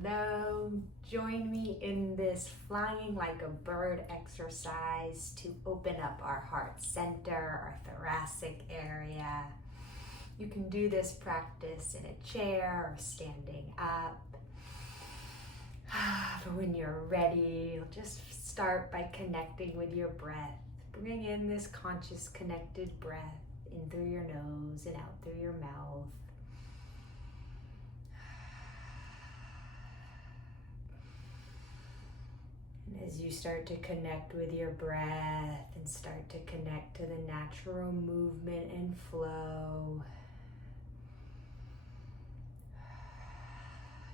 flow. Join me in this flying like a bird exercise to open up our heart center, our thoracic area. You can do this practice in a chair or standing up. But when you're ready, you'll just start by connecting with your breath. Bring in this conscious connected breath in through your nose and out through your mouth. And as you start to connect with your breath and start to connect to the natural movement and flow,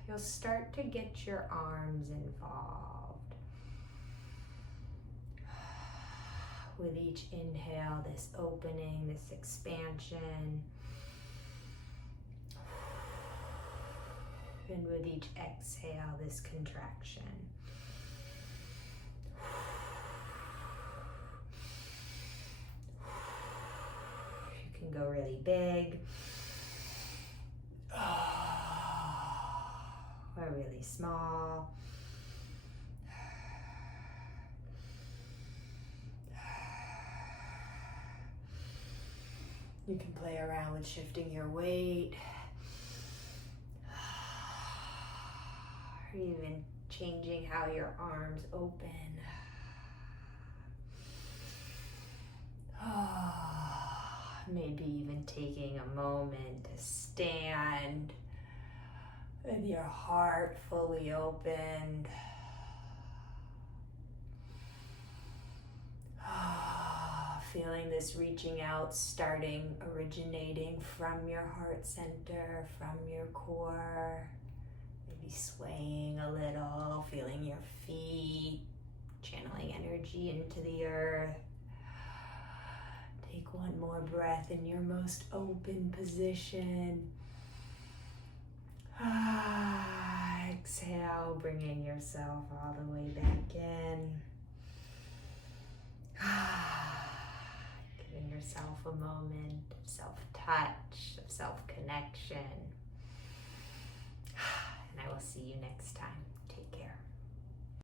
you'll start to get your arms involved. With each inhale, this opening, this expansion. And with each exhale, this contraction. You can go really big. Or really small. You can play around with shifting your weight, or even changing how your arms open. Maybe even taking a moment to stand with your heart fully opened. Feeling this reaching out, originating from your heart center, from your core. Maybe swaying a little, feeling your feet, channeling energy into the earth. Take one more breath in your most open position. Exhale, bringing yourself all the way back in. Giving yourself a moment of self-touch, of self-connection. And I will see you next time. Take care.